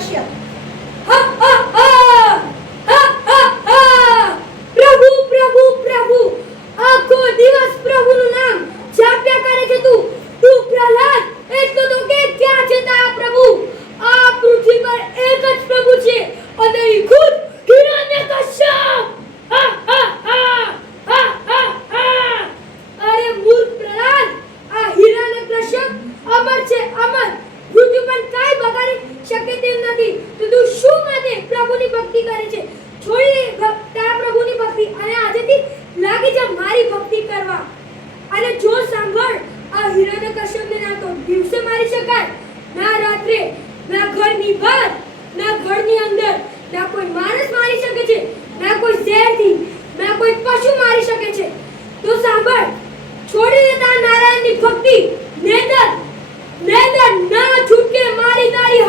કશ્યપ. હા હા હા હા હા હા પ્રભુ પ્રભુ પ્રભુ આખો દિવસ પ્રભુનું નામ જાપ્યા કરે છે તું પ્રહલાદ એટલો તો કે ક્યાં છે તારા પ્રભુ? આ પૃથ્વી પર એક જ પ્રભુ છે અને એ ખુદ હિરણ્યકશ્યપ. હા હા હા હા હા હા અરે મૂર્ખ પ્રહલાદ, આ હિરણ્યકશ્યપ અમર છે અમર, મૃત્યુ પણ કાઈ બગાડી શકે તેમ નથી. તો તું શું માટે પ્રભુની ભક્તિ કરે છે? છોડી દે તારા પ્રભુની ભક્તિ અને આજથી લાગી જા મારી ભક્તિ કરવા. અને જો સાંભળ, આ હિરણ્યકશ્યપને ના તો દિવસે મારી શકાય, ના રાત્રે, ના ઘરની બહાર, ના ઘરની અંદર, ના કોઈ માણસ મારી શકે છે, ના કોઈ ઝેરથી, ના કોઈ પશુ મારી શકે છે. તો સાંભળ, છોડી દે તારા નારાયણની ભક્તિ, નેતર ના છૂટકે મારી તારી